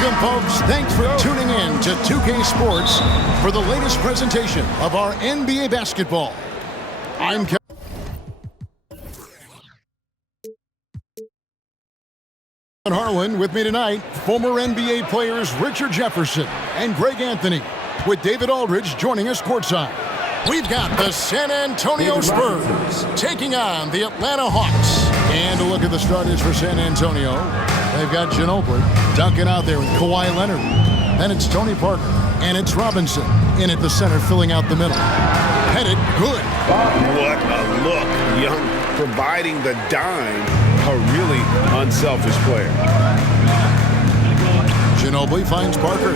Welcome, folks. Thanks for tuning in to 2K Sports for the latest presentation of our NBA basketball. I'm Kevin Harlan. With me tonight, former NBA players Richard Jefferson and Greg Anthony, with David Aldridge joining us courtside. We've got the San Antonio Spurs taking on the Atlanta Hawks. And a look at the starters for San Antonio. They've got Ginobili, Duncan out there with Kawhi Leonard. Then it's Tony Parker, and it's Robinson in at the center, filling out the middle. Headed good. What a look. Young providing the dime. A really unselfish player. Ginobili finds Parker.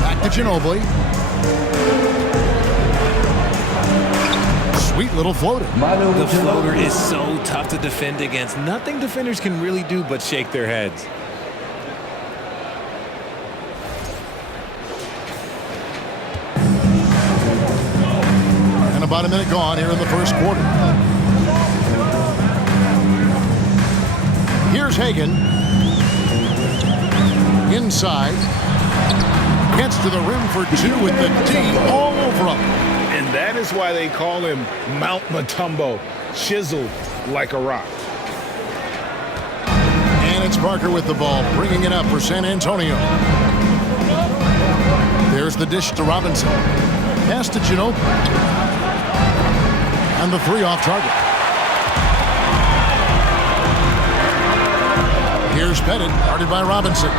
Back to Ginobili. Sweet little floater. The floater is so tough to defend against. Nothing defenders can really do but shake their heads. And about a minute gone here in the first quarter. Here's Hagan. Inside. Gets to the rim for two with the D all over him. And that is why they call him Mount Matumbo, chiseled like a rock. And it's Parker with the ball, bringing it up for San Antonio. There's the dish to Robinson. Pass to Ginobili. And the three off target. Here's Pettit, guarded by Robinson.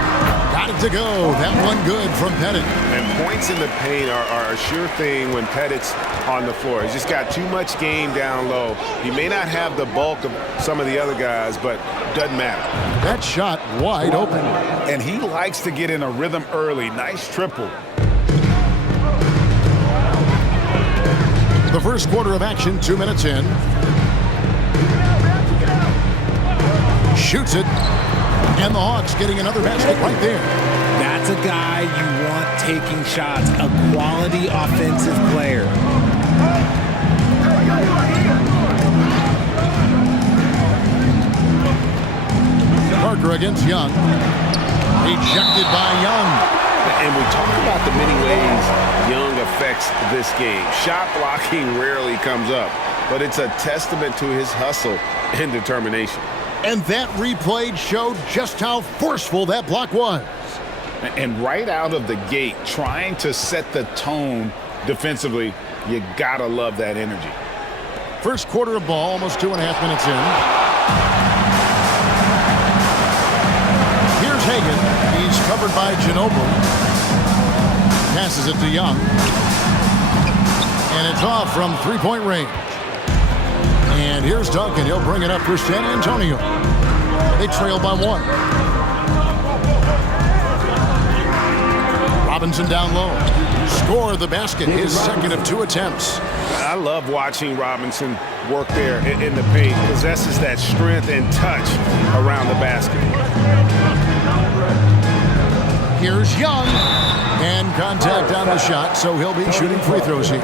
Got it to go. That one good from Pettit. And points in the paint are a sure thing when Pettit's on the floor. He's just got too much game down low. He may not have the bulk of some of the other guys, but doesn't matter. That shot wide open. And he likes to get in a rhythm early. Nice triple. The first quarter of action, 2 minutes in. Shoots it. And the Hawks getting another basket right there. That's a guy you want taking shots, a quality offensive player. Parker against Young. Ejected by Young. And we talk about the many ways Young affects this game. Shot blocking rarely comes up, but it's a testament to his hustle and determination. And that replay showed just how forceful that block was. And right out of the gate, trying to set the tone defensively, you gotta love that energy. First quarter of ball, almost 2.5 minutes in. Here's Hagan. He's covered by Ginobili. Passes it to Young. And it's off from three-point range. And here's Duncan. He'll bring it up for San Antonio. They trail by one. Robinson down low. Score the basket. His second of 2 attempts. I love watching Robinson work there in the paint. Possesses that strength and touch around the basket. Here's Young. And contact on the shot, so he'll be shooting free throws here.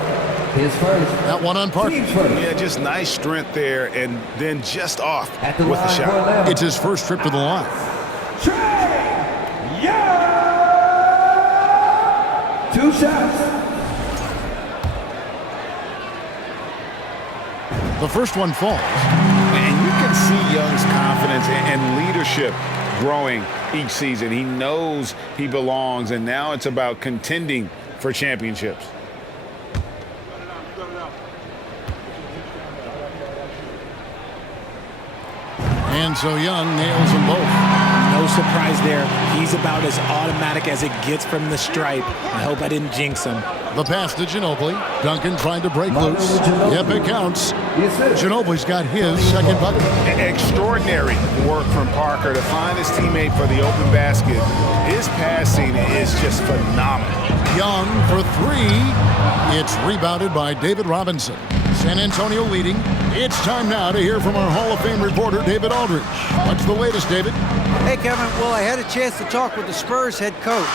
That one on Parker. Yeah, just nice strength there, and then just off with the shot. It's his first trip to the line. Yeah! 2 shots. The first one falls. And you can see Young's confidence and leadership growing each season. He knows he belongs, and now it's about contending for championships. And so Young nails them both. No surprise there. He's about as automatic as it gets from the stripe. I hope I didn't jinx him. The pass to Ginobili. Duncan trying to break loose. Yep, it counts. Ginobili's got his second bucket. Extraordinary work from Parker to find his teammate for the open basket. His passing is just phenomenal. Young for 3. It's rebounded by David Robinson. San Antonio leading. It's time now to hear from our Hall of Fame reporter, David Aldridge. What's the latest, David? Hey, Kevin. Well, I had a chance to talk with the Spurs head coach.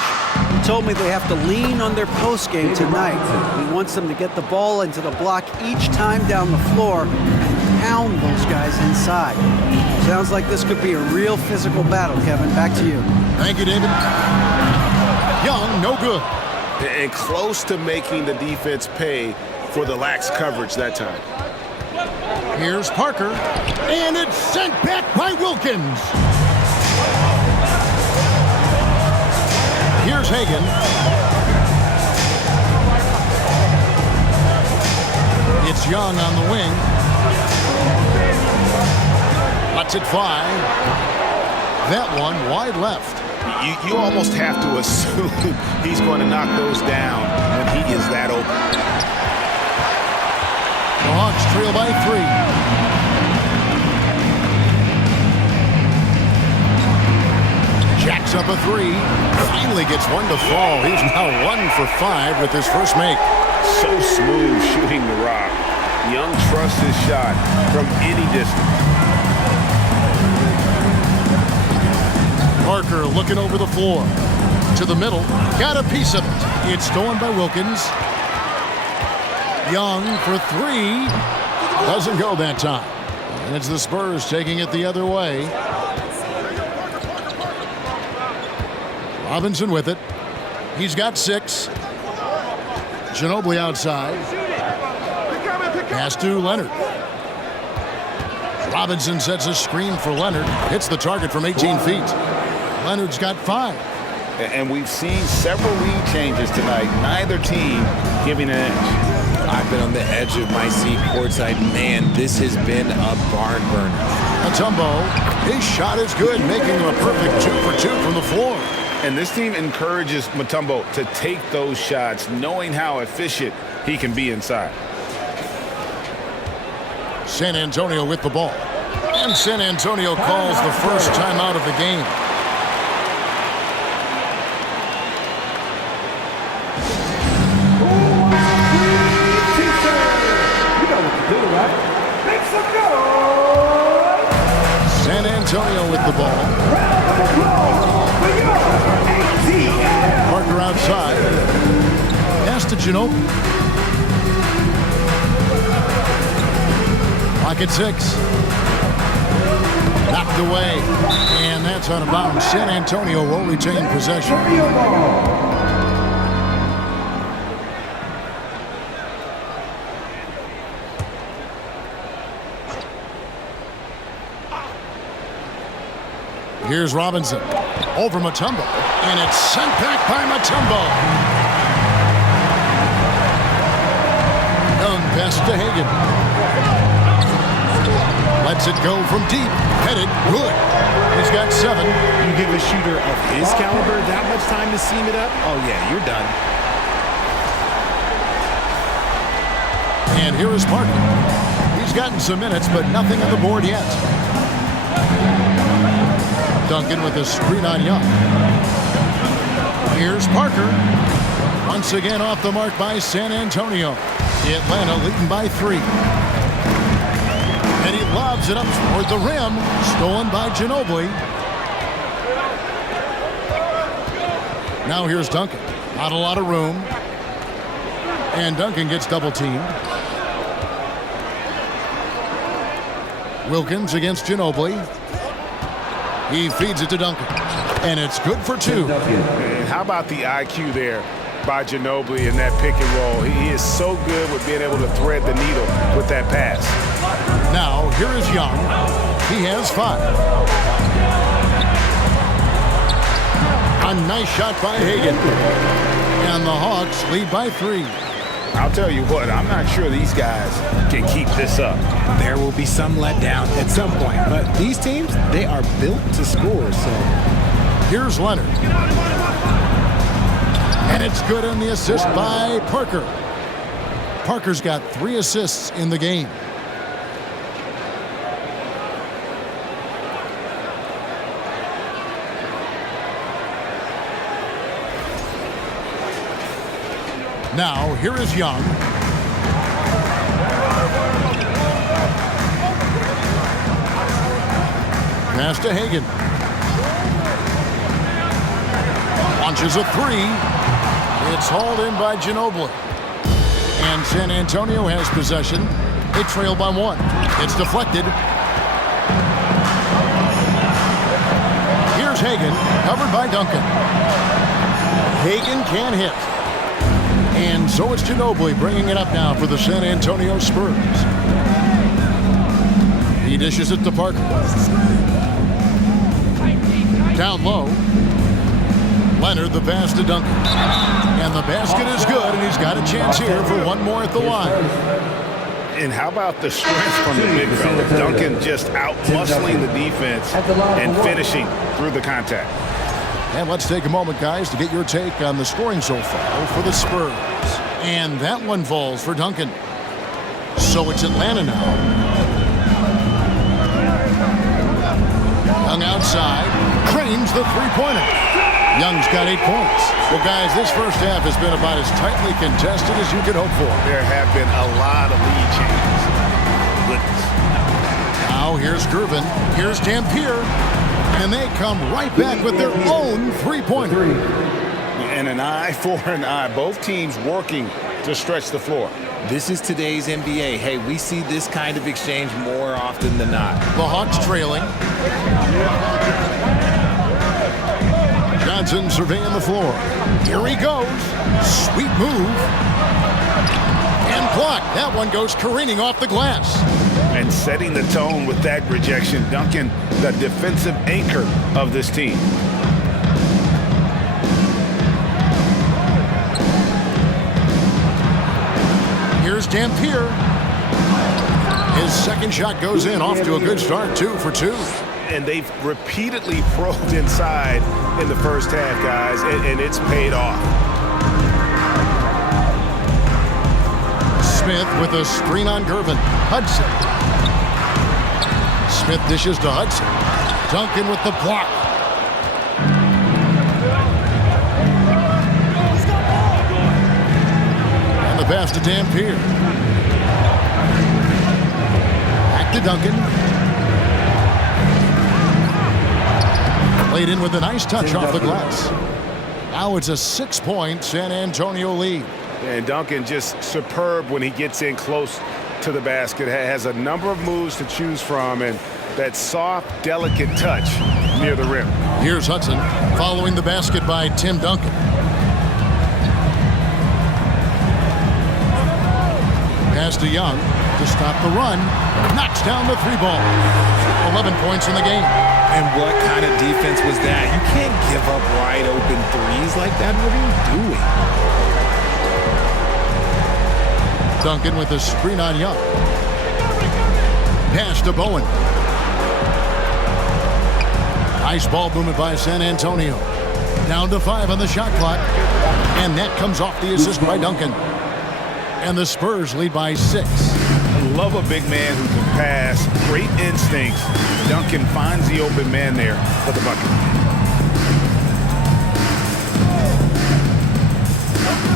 He told me they have to lean on their postgame tonight. He wants them to get the ball into the block each time down the floor and pound those guys inside. Sounds like this could be a real physical battle, Kevin. Back to you. Thank you, David. Young, no good. And close to making the defense pay for the lax coverage that time. Here's Parker, and it's sent back by Wilkins. Here's Hagan. It's Young on the wing. Lets it fly. That one wide left. You almost have to assume he's going to knock those down when he is that open. The Hawks trail by 3. Jacks up a 3. Finally gets one to fall. He's now 1 for 5 with his first make. So smooth shooting the rock. Young trusts his shot from any distance. Parker looking over the floor. To the middle. Got a piece of it. It's stolen by Wilkins. Young for 3. Doesn't go that time. And it's the Spurs taking it the other way. Robinson with it. He's got 6. Ginobili outside. Pass to Leonard. Robinson sets a screen for Leonard. Hits the target from 18 feet. Leonard's got 5. And we've seen several lead changes tonight. Neither team giving an edge. I've been on the edge of my seat courtside. Man, this has been a barn burner. Mutombo, his shot is good, making him a perfect 2 for 2 from the floor. And this team encourages Mutombo to take those shots, knowing how efficient he can be inside. San Antonio with the ball. And San Antonio calls the first timeout of the game. San Antonio with the ball. Parker outside. Pass to Ginobili. Pocket 6. Knocked away. And that's out of bounds. San Antonio will retain possession. Here's Robinson. Over Mutombo. And it's sent back by Mutombo. Young pass to Hagan. Lets it go from deep. Headed. Good. He's got 7. You give a shooter of his caliber that much time to seam it up? Oh, yeah, you're done. And here is Parker. He's gotten some minutes, but nothing on the board yet. Duncan with a screen on Young. Here's Parker. Once again off the mark by San Antonio. Atlanta leading by 3. And he lobs it up toward the rim. Stolen by Ginobili. Now here's Duncan. Not a lot of room. And Duncan gets double teamed. Wilkins against Ginobili. He feeds it to Duncan. And it's good for 2. And how about the IQ there by Ginobili in that pick and roll? He is so good with being able to thread the needle with that pass. Now, here is Young. He has 5. A nice shot by Hagan. And the Hawks lead by 3. I'll tell you what, I'm not sure these guys can keep this up. There will be some letdown at some point, but these teams, they are built to score, so. Here's Leonard. And it's good on the assist by Parker. Parker's got 3 assists in the game. Now, here is Young. Pass to Hagan. Launches a 3. It's hauled in by Ginobili. And San Antonio has possession. They trail by 1. It's deflected. Here's Hagan, covered by Duncan. Hagan can't hit. And so it's Ginobili bringing it up now for the San Antonio Spurs. He dishes it to Parker. Down low. Leonard, the pass to Duncan. And the basket is good, and he's got a chance here for one more at the line. And how about the strength from the big fella? Duncan just out-muscling the defense and finishing through the contact. And let's take a moment, guys, to get your take on the scoring so far for the Spurs. And that one falls for Duncan. So it's Atlanta now. Young outside, cranes the three-pointer. Young's got 8 points. Well, guys, this first half has been about as tightly contested as you could hope for. There have been a lot of lead changes. Goodness. Now here's Gervin. Here's Dampier. And they come right back with their own three-pointer. And an eye for an eye. Both teams working to stretch the floor. This is today's NBA. Hey, we see this kind of exchange more often than not. The Hawks trailing. Johnson surveying the floor. Here he goes. Sweet move. And blocked. That one goes careening off the glass. And setting the tone with that rejection. Duncan, the defensive anchor of this team. Here's Dampier. His second shot goes in, off to a good start, 2 for 2. And they've repeatedly probed inside in the first half, guys, and it's paid off. Smith with a screen on Gervin. Hudson. Smith dishes to Hudson. Duncan with the block. And the pass to Dampier. Back to Duncan. Laid in with a nice touch off the glass. Now it's a 6-point San Antonio lead. And Duncan just superb when he gets in close to the basket. Has a number of moves to choose from, and that soft, delicate touch near the rim. Here's Hudson following the basket by Tim Duncan. Pass to Young to stop the run. Knocks down the three ball. 11 points in the game. And what kind of defense was that? You can't give up wide open threes like that. What are you doing? Duncan with a screen on Young. Pass to Bowen. Nice ball movement by San Antonio. Down to 5 on the shot clock. And that comes off the assist by Duncan. And the Spurs lead by 6. Love a big man who can pass. Great instincts. Duncan finds the open man there for the bucket.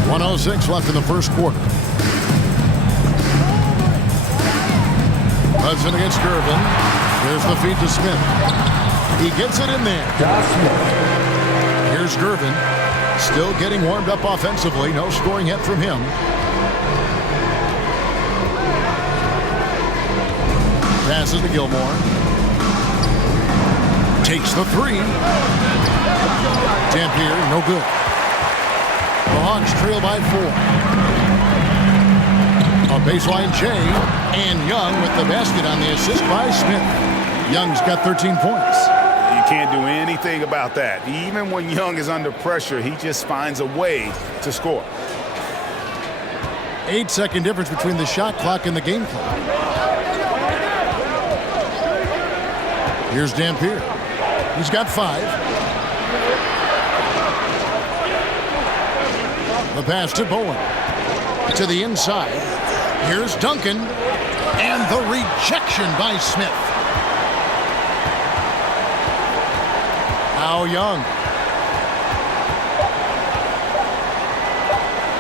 1:06 left in the first quarter. Hudson against Gervin. There's the feed to Smith. He gets it in there. Here's Gervin. Still getting warmed up offensively. No scoring yet from him. Passes to Gilmore. Takes the three. Dampier, no good. The Hawks trail by 4. A baseline J. And Young with the basket on the assist by Smith. Young's got 13 points. You can't do anything about that. Even when Young is under pressure, he just finds a way to score. 8-second difference between the shot clock and the game clock. Here's Dampier. He's got 5. The pass to Bowen. To the inside. Here's Duncan. And the rejection by Smith. Now Young.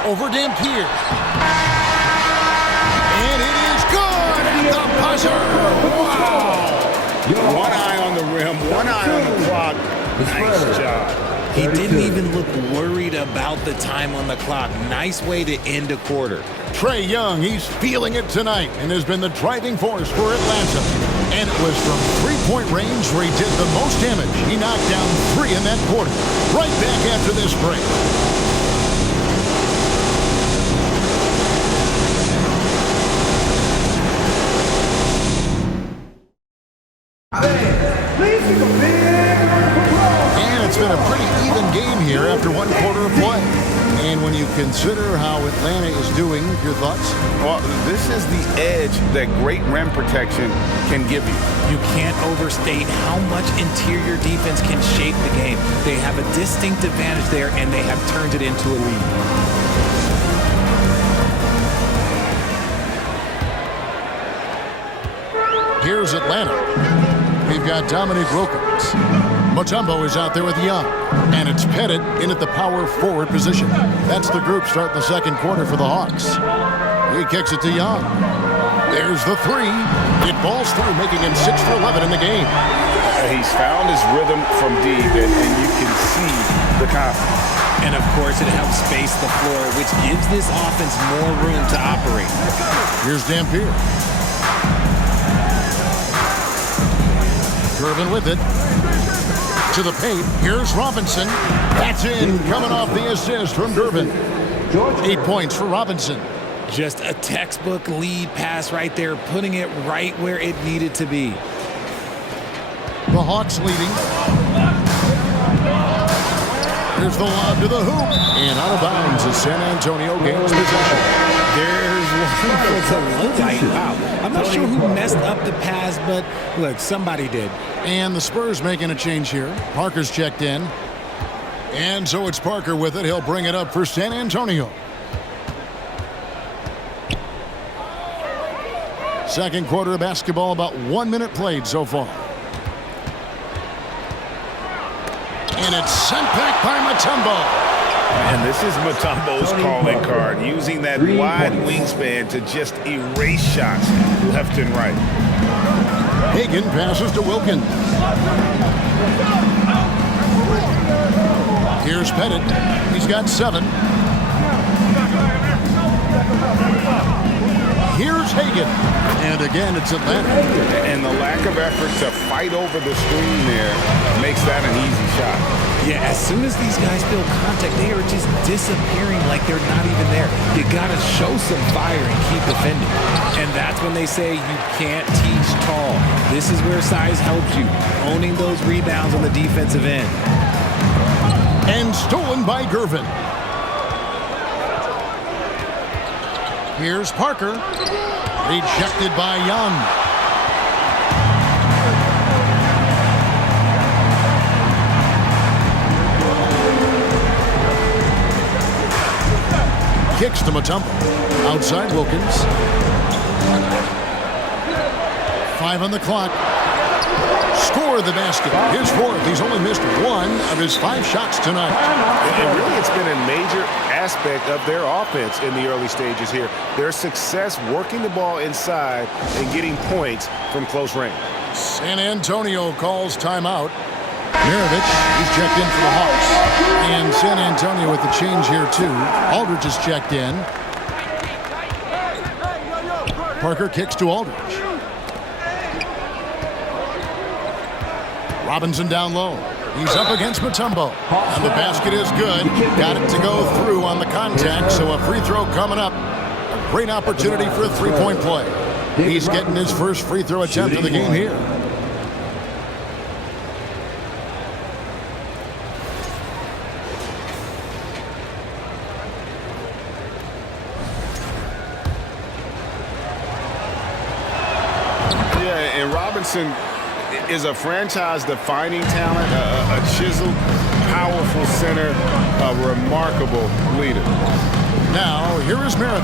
Over Dampier. And it is good at the buzzer. Wow. One eye on the rim, one eye on the clock. Nice job. He didn't even look worried about the time on the clock. Nice way to end a quarter. Trae Young, he's feeling it tonight and has been the driving force for Atlanta. And it was from three-point range where he did the most damage. He knocked down 3 in that quarter. Right back after this break. And it's been a pretty even game here after 1 quarter of play. And when you consider how Atlanta is doing, your thoughts? Well, this is the edge that great rim protection can give you. You can't overstate how much interior defense can shape the game. They have a distinct advantage there, and they have turned it into a lead. Here's Atlanta. We've got Dominic Wilkins. Mutombo is out there with Young. And it's Pettit in at the power forward position. That's the group starting the second quarter for the Hawks. He kicks it to Young. There's the 3. It falls through, making him 6 for 11 in the game. He's found his rhythm from deep, and you can see the confidence. And, of course, it helps space the floor, which gives this offense more room to operate. Here's Dampier. Gervin with it. To the paint. Here's Robinson. That's in. Coming off the assist from Gervin. 8 points for Robinson. Just a textbook lead pass right there, putting it right where it needed to be. The Hawks leading. Here's the lob to the hoop. And out of bounds as San Antonio gains possession. There's one for the low light. Wow. I'm not sure who messed up the pass, but look, somebody did. And the Spurs making a change here. Parker's checked in. And so it's Parker with it. He'll bring it up for San Antonio. Second quarter of basketball, about 1 minute played so far. And it's sent back by Mutombo. And this is Mutombo's calling card, using that wide wingspan to just erase shots left and right. Hagan passes to Wilkins. Here's Pettit. He's got 7. Here's Hagan. And again, it's Atlanta. And the lack of effort to fight over the screen there makes that an easy shot. Yeah, as soon as these guys feel contact, they are just disappearing like they're not even there. You got to show some fire and keep defending. And that's when they say you can't teach tall. This is where size helps you, owning those rebounds on the defensive end. And stolen by Gervin. Here's Parker. Rejected by Young. Kicks to Mutombo. Outside Wilkins. 5 on the clock. Score the basket. His 4th. He's only missed 1 of his 5 shots tonight. And really, it's been a major aspect of their offense in the early stages here. Their success working the ball inside and getting points from close range. San Antonio calls timeout. Maravich, he's checked in for the Hawks. And San Antonio with the change here, too. Aldridge is checked in. Parker kicks to Aldridge. Robinson down low. He's up against Mutombo. And the basket is good. Got it to go through on the contact, so a free throw coming up. A great opportunity for a three-point play. He's getting his first free throw attempt of the game here. Yeah, and Robinson is a franchise-defining talent, a chiseled, powerful center, a remarkable leader. Now, here is Maravich.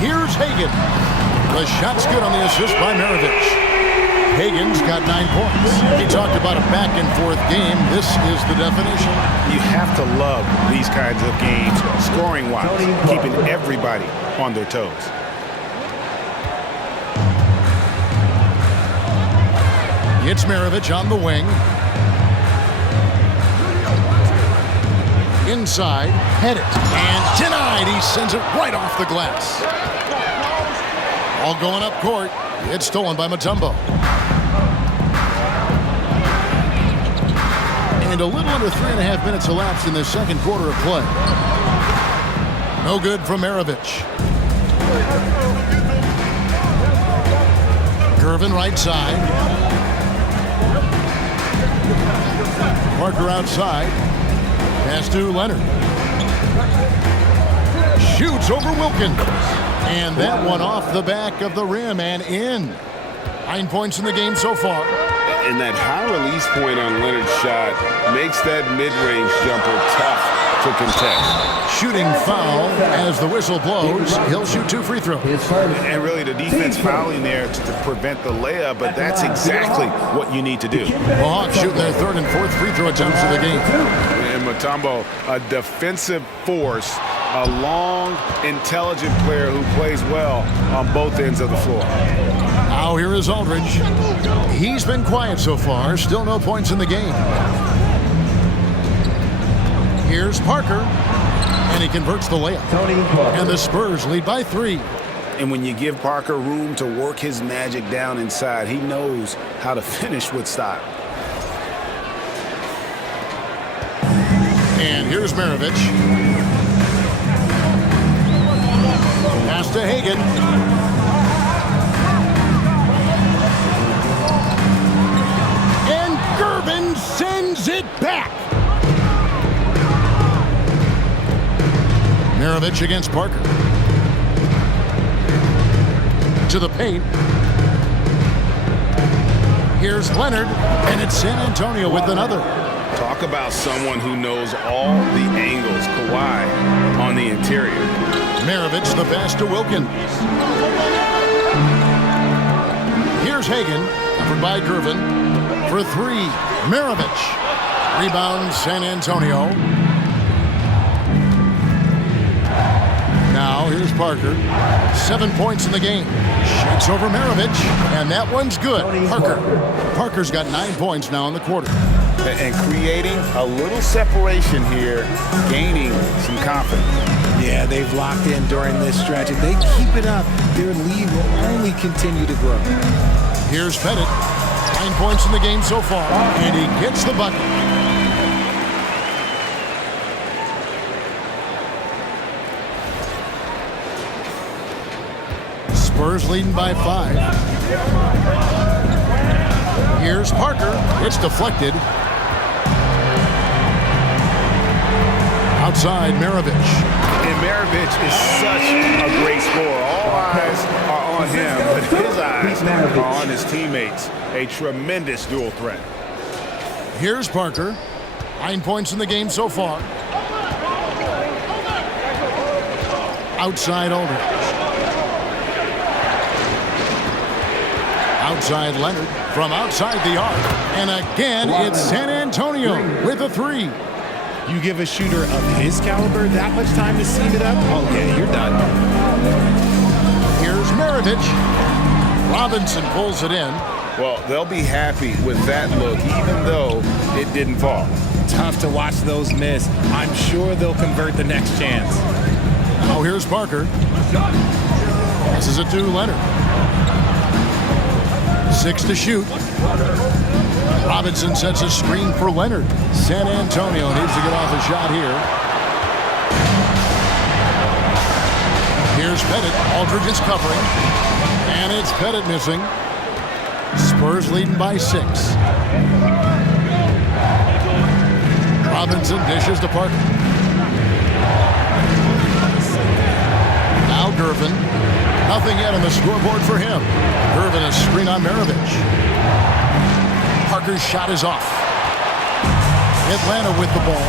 Here's Hagan. The shot's good on the assist by Maravich. Hagan's got 9 points. He talked about a back-and-forth game. This is the definition. You have to love these kinds of games, scoring-wise, keeping everybody on their toes. It's Maravich on the wing. Inside, head it, and denied. He sends it right off the glass. All going up court. It's stolen by Mutombo. And a little under 3.5 minutes elapsed in the second quarter of play. No good from Maravich. Gervin right side. Parker outside. Pass to Leonard. Shoots over Wilkins. And that one off the back of the rim and in. 9 points in the game so far. And that high release point on Leonard's shot makes that mid-range jumper tough to contest. Shooting foul as the whistle blows. He'll shoot 2 free throws. And really the defense fouling there to prevent the layup, but that's exactly what you need to do. The Hawks shooting their 3rd and 4th free throw attempts of the game. And Mutombo, a defensive force, a long, intelligent player who plays well on both ends of the floor. Now here is Aldridge. He's been quiet so far. Still no points in the game. Here's Parker. And he converts the layup. And the Spurs lead by 3. And when you give Parker room to work his magic down inside, he knows how to finish with style. And here's Maravich. Pass to Hagan. And Gervin sends it back. Maravich against Parker. To the paint. Here's Leonard, and it's San Antonio with another. Talk about someone who knows all the angles. Kawhi on the interior. Maravich the pass to Wilkins. Here's Hagan, covered by Gervin. For 3, Maravich. Rebound San Antonio. Now here's Parker. 7 points in the game. Shoots over Maravich, and that one's good. Parker's got 9 points now in the quarter. And creating a little separation here, gaining some confidence. Yeah, they've locked in during this stretch. If they keep it up, their lead will only continue to grow. Here's Pettit. 9 points in the game so far, and he gets the bucket. Spurs leading by 5. Here's Parker. It's deflected. Outside, Maravich. And Maravich is such a great scorer. All eyes are on him, but his eyes are on his teammates. A tremendous dual threat. Here's Parker. 9 points in the game so far. Outside Aldridge. Outside Leonard from outside the arc. And again, it's San Antonio with a 3. You give a shooter of his caliber that much time to seam it up, oh yeah, you're done. Here's Maravich. Robinson pulls it in. Well, they'll be happy with that look, even though it didn't fall. Tough to watch those miss. I'm sure they'll convert the next chance. Now here's Parker. Passes it to Leonard. 6 to shoot. Robinson sets a screen for Leonard. San Antonio needs to get off a shot here. Here's Pettit. Aldridge is covering. And it's Pettit missing. Spurs leading by 6. Robinson dishes to Parker. Now Gervin. Nothing yet on the scoreboard for him. Gervin a screen on Maravich. Parker's shot is off. Atlanta with the ball.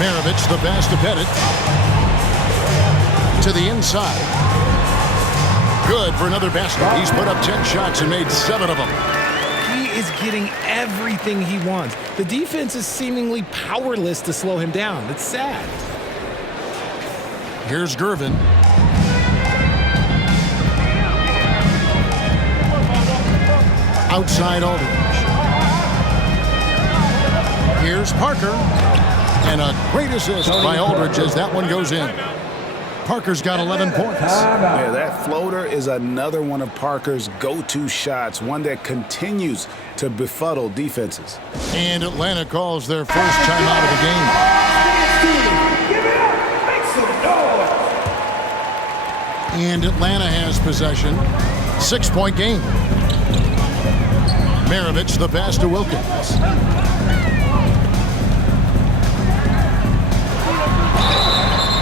Maravich the pass to Pettit. To the inside. Good for another basket. He's put up 10 shots and made 7 of them. He is getting everything he wants. The defense is seemingly powerless to slow him down. It's sad. Here's Gervin. Outside Aldridge. Here's Parker. And a great assist by Aldridge as that one goes in. Parker's got 11 points. Yeah, that floater is another one of Parker's go-to shots, one that continues to befuddle defenses. And Atlanta calls their first timeout of the game. And Atlanta has possession. 6-point game. Maravich the pass to Wilkins.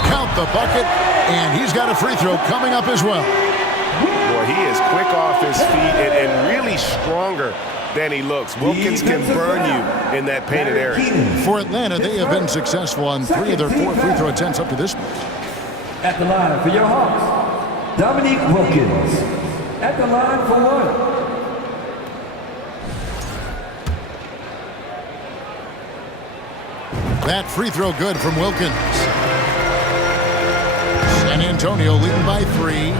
Count the bucket, and he's got a free throw coming up as well. Boy, he is quick off his feet and really stronger than he looks. Wilkins can burn you in that painted area. For Atlanta, they have been successful on 3 of their 4 free throw attempts up to this point. At the line for your Hawks, Dominique Wilkins. At the line for 1. That free throw good from Wilkins. San Antonio leading by 3.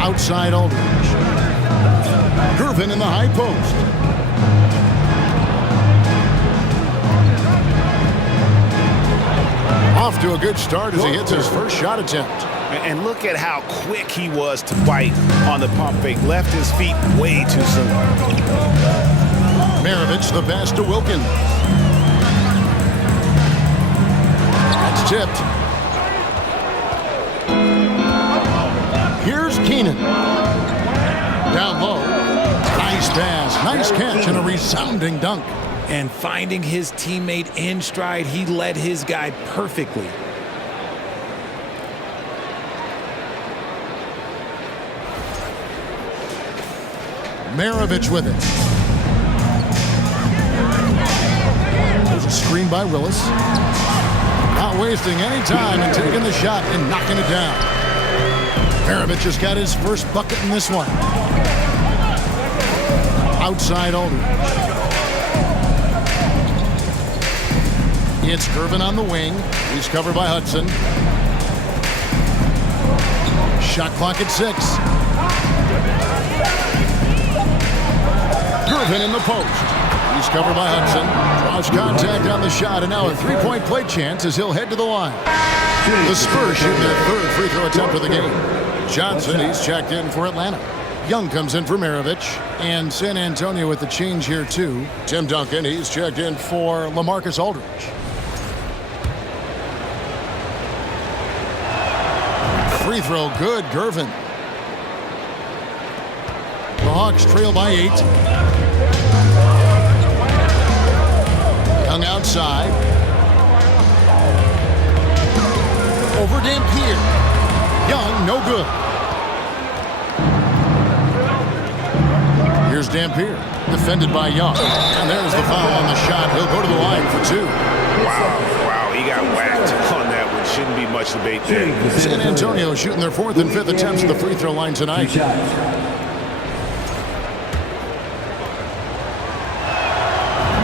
Outside Aldridge. Gervin in the high post. Off to a good start as he hits his first shot attempt. And look at how quick he was to bite on the pump fake. Left his feet way too soon. Maravich the pass to Wilkins. That's tipped. Here's Keenan. Down low. Nice pass. Nice catch and a resounding dunk. And finding his teammate in stride, he led his guy perfectly. Maravich with it. There's a screen by Willis. Not wasting any time and taking the shot and knocking it down. Maravich has got his first bucket in this one. Outside Aldridge. It's Gervin on the wing. He's covered by Hudson. Shot clock at 6. Gervin in the post. He's covered by Hudson. Draws contact on the shot, and now a 3-point play chance as he'll head to the line. The Spurs shoot their 3rd free throw attempt of the game. Johnson, he's checked in for Atlanta. Young comes in for Maravich. And San Antonio with the change here, too. Tim Duncan, he's checked in for LaMarcus Aldridge. Free throw good, Gervin. The Hawks trail by 8. Young outside. Over Dampier. Young, no good. Here's Dampier, defended by Young. And there's the foul on the shot. He'll go to the line for 2. Wow, he got whacked on that one. Shouldn't be much debate there. San Antonio shooting their 4th and 5th attempts at the free throw line tonight.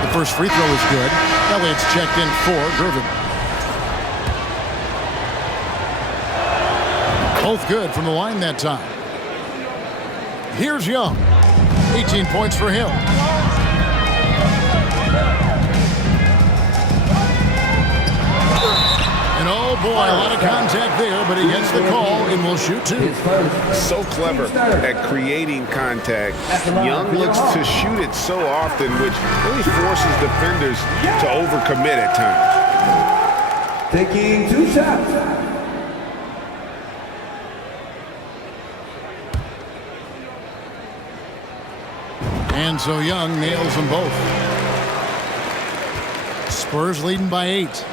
The first free throw is good. That way it's checked in for Gervin. Both good from the line that time. Here's Young. 18 points for him. And oh boy, a lot of contact there, but he gets the call and will shoot 2. So clever at creating contact. Young looks to shoot it so often, which really forces defenders to overcommit at times. Taking 2 shots. And so Young nails them both. Spurs leading by 8.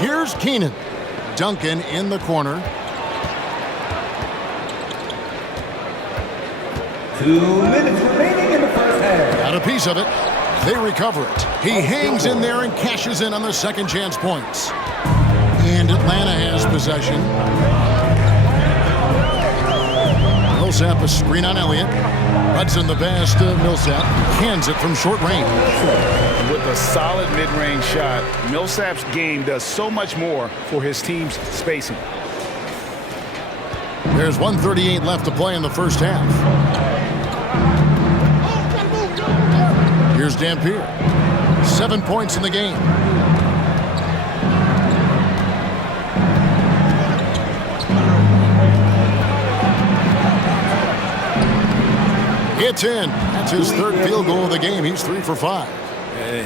Here's Keenan. Duncan in the corner. 2 minutes remaining in the first half. Got a piece of it. They recover it. He hangs in there and cashes in on the second chance points. And Atlanta has possession. Millsap a screen on Elliott. Hudson the pass to Millsap. Hands it from short range. With a solid mid-range shot, Millsap's game does so much more for his team's spacing. There's 1:38 left to play in the first half. Here's Dampier. 7 points in the game. It's in. That's his third field goal of the game. He's 3 for 5.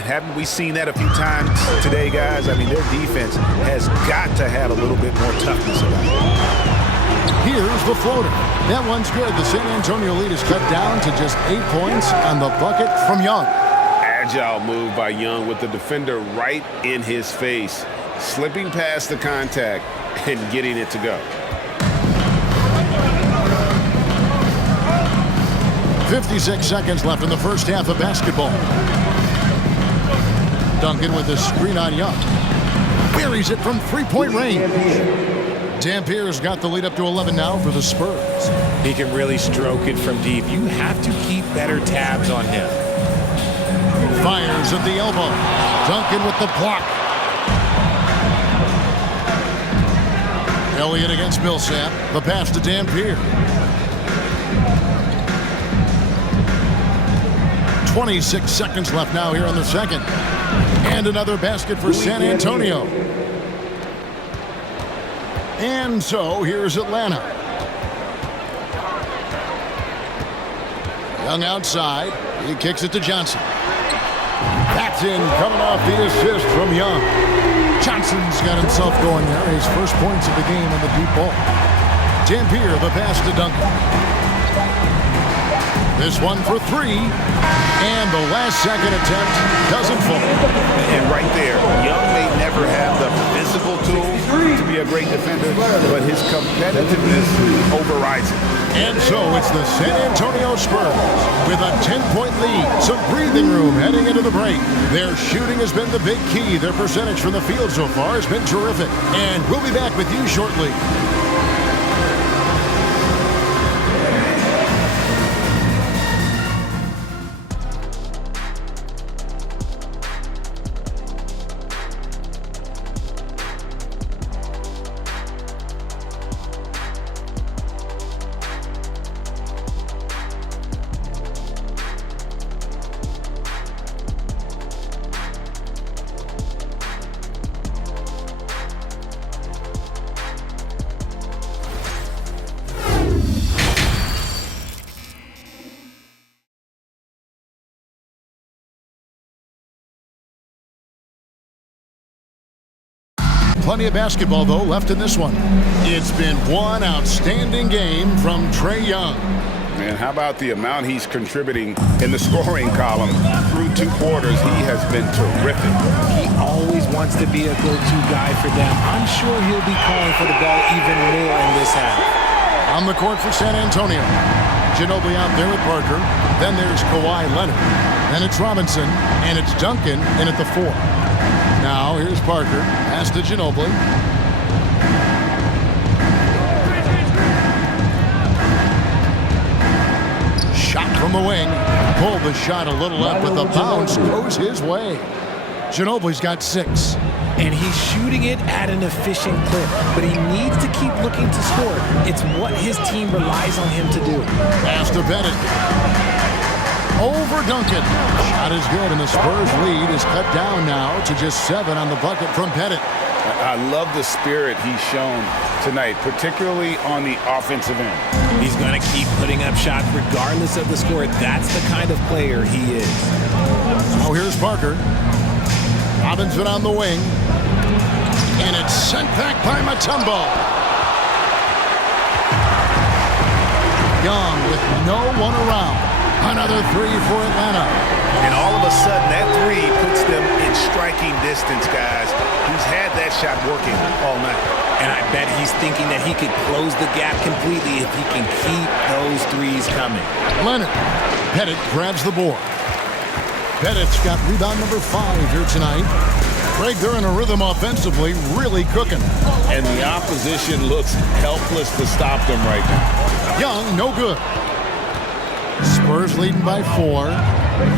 Haven't we seen that a few times today, guys? I mean, their defense has got to have a little bit more toughness about it. Here's the floater. That one's good. The San Antonio lead is cut down to just 8 points on the bucket from Young. Agile move by Young with the defender right in his face, slipping past the contact and getting it to go. 56 seconds left in the first half of basketball. Duncan with the screen on Young. Buries it from three-point range. Dampier's got the lead up to 11 now for the Spurs. He can really stroke it from deep. You have to keep better tabs on him. Fires at the elbow. Duncan with the block. Elliott against Millsap. The pass to Dampier. 26 seconds left now here in the second. And another basket for San Antonio. And so here's Atlanta. Young outside. He kicks it to Johnson. That's in, coming off the assist from Young. Johnson's got himself going there. His first points of the game on the deep ball. Dampier, the pass to Duncan. This one for 3. And the last second attempt doesn't fall. And right there, Young may never have the physical tools to be a great defender, but his competitiveness overrides it. And so it's the San Antonio Spurs with a 10-point lead. Some breathing room heading into the break. Their shooting has been the big key. Their percentage from the field so far has been terrific. And we'll be back with you shortly. Plenty of basketball, though, left in this one. It's been one outstanding game from Trae Young. And how about the amount he's contributing in the scoring column through 2 quarters? He has been terrific. He always wants to be a go-to guy for them. I'm sure he'll be calling for the ball even more in this half. On the court for San Antonio. Ginobili out there with Parker. Then there's Kawhi Leonard. Then it's Robinson. And it's Duncan in at the 4. Now here's Parker. Pass to Ginobili. Shot from the wing. Pulled the shot a little up, but the bounce goes his way. Ginobili's got 6. And he's shooting it at an efficient clip, but he needs to keep looking to score. It's what his team relies on him to do. Pass to Bennett. Over Duncan. Shot is good, and the Spurs lead is cut down now to just 7 on the bucket from Pettit. I love the spirit he's shown tonight, particularly on the offensive end. He's going to keep putting up shots regardless of the score. That's the kind of player he is. Oh, here's Parker. Robinson on the wing. And it's sent back by Mutombo. Young with no one around. Another 3 for Atlanta. And all of a sudden, that 3 puts them in striking distance, guys. He's had that shot working all night. And I bet he's thinking that he could close the gap completely if he can keep those 3s coming. Leonard. Pettit grabs the board. Pettit's got rebound number 5 here tonight. Craig, they're in a rhythm offensively, really cooking. And the opposition looks helpless to stop them right now. Young, no good. Spurs leading by 4.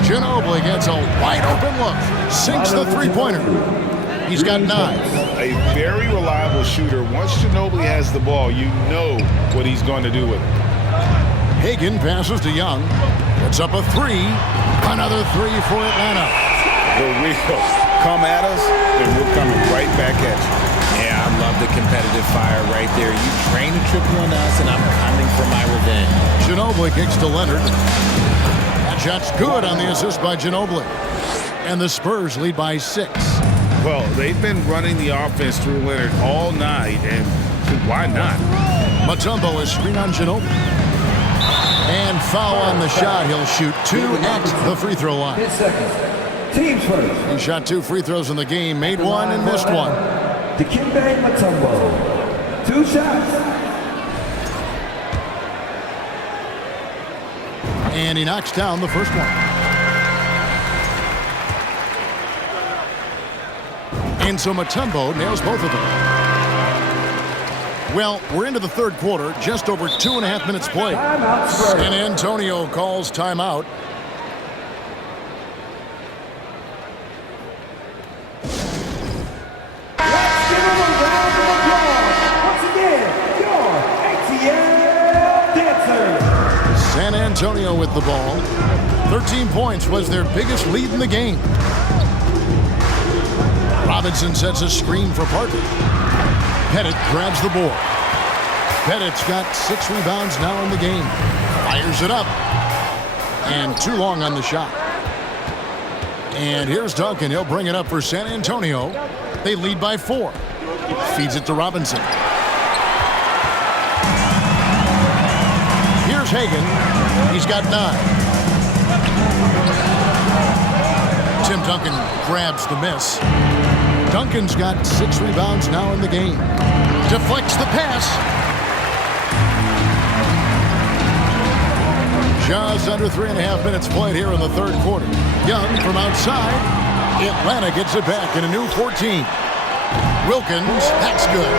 Ginobili gets a wide-open look. Sinks the three-pointer. He's got 9. A very reliable shooter. Once Ginobili has the ball, you know what he's going to do with it. Hagan passes to Young. Puts up a 3. Another 3 for Atlanta. the real. Come at us, and we're coming right back at you. Yeah, I love the competitive fire right there. You train a triple on us, and I'm coming for my revenge. Ginobili kicks to Leonard. That shot's good on the assist by Ginobili. And the Spurs lead by 6. Well, they've been running the offense through Leonard all night, and why not? Mutombo is screen on Ginobili. And foul on the shot. He'll shoot 2 at the free throw line. 10 seconds. Teams first. He shot 2 free throws in the game, made 1 and missed 1. Dikembe Mutombo. 2 shots. And he knocks down the first one. And so Mutombo nails both of them. Well, we're into the third quarter, just over 2.5 minutes played. San Antonio calls timeout. Let's give them a round of applause. Once again, your ATL dancers. San Antonio with the ball. 13 points was their biggest lead in the game. Robinson sets a screen for Parker. Pettit grabs the board. Pettit's got 6 rebounds now in the game. Fires it up. And too long on the shot. And here's Duncan. He'll bring it up for San Antonio. They lead by 4. Feeds it to Robinson. Here's Hagan. He's got 9. Tim Duncan grabs the miss. Duncan's got 6 rebounds now in the game. Deflects the pass. Just under 3.5 minutes played here in the third quarter. Young from outside. Atlanta gets it back in a new 14. Wilkins, that's good.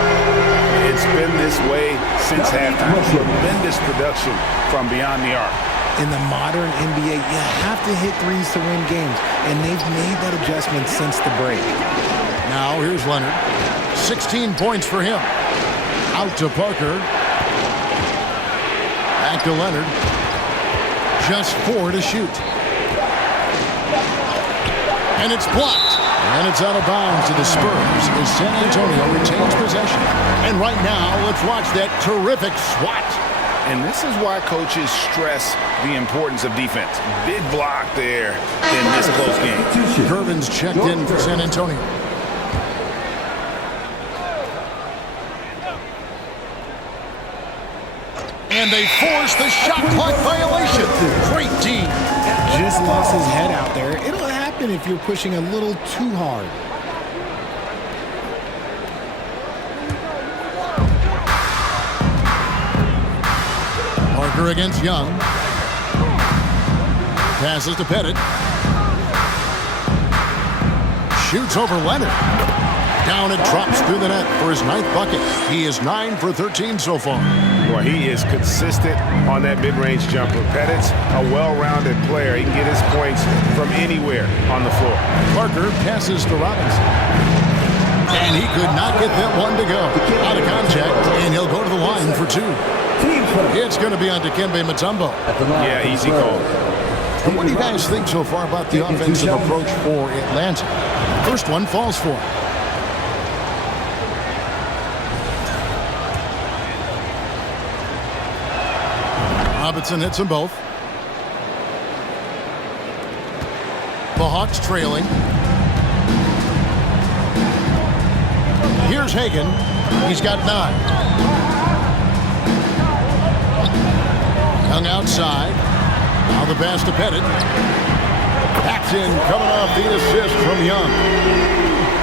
It's been this way since halftime. Tremendous production from beyond the arc. In the modern NBA, you have to hit threes to win games, and they've made that adjustment since the break. Now here's Leonard. 16 points for him. Out to Parker. Back to Leonard. Just 4 to shoot. And it's blocked. And it's out of bounds to the Spurs as San Antonio retains possession. And right now, let's watch that terrific swat. And this is why coaches stress the importance of defense. Big block there in this close game. Gervin's checked in for San Antonio. And they force the shot clock violation. Great team. Just lost his head out there. It'll happen if you're pushing a little too hard. Parker against Young. Passes to Pettit. Shoots over Leonard. Down it drops through the net for his 9th bucket. He is 9 for 13 so far. Well, he is consistent on that mid-range jumper. Pettit's a well-rounded player. He can get his points from anywhere on the floor. Parker passes to Robinson. And he could not get that one to go. Out of contact, and he'll go to the line for 2. It's going to be on Dikembe Mutombo. Yeah, easy call. And what do you guys think so far about the offensive approach for Atlanta? First one falls for him. Robinson hits them both. The Hawks trailing. Here's Hagan. He's got 9. Young outside. Now the pass to Pettit. Paxton coming off the assist from Young.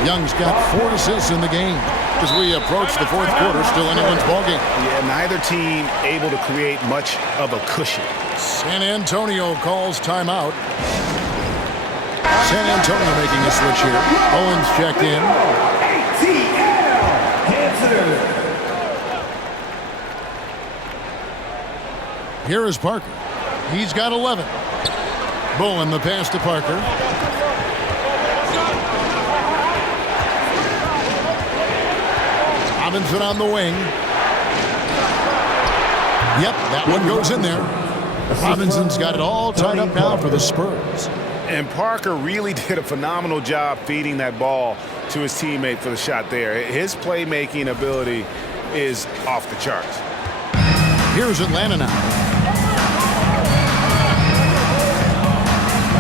Young's got 4 assists in the game. As we approach the fourth quarter, still anyone's ballgame. Yeah, neither team able to create much of a cushion. San Antonio calls timeout. San Antonio making a switch here. Owens checked in. Here is Parker. He's got 11. Bowen the pass to Parker. Robinson on the wing. Yep, that one goes in there. Robinson's got it all tied up now for the Spurs. And Parker really did a phenomenal job feeding that ball to his teammate for the shot there. His playmaking ability is off the charts. Here's Atlanta now.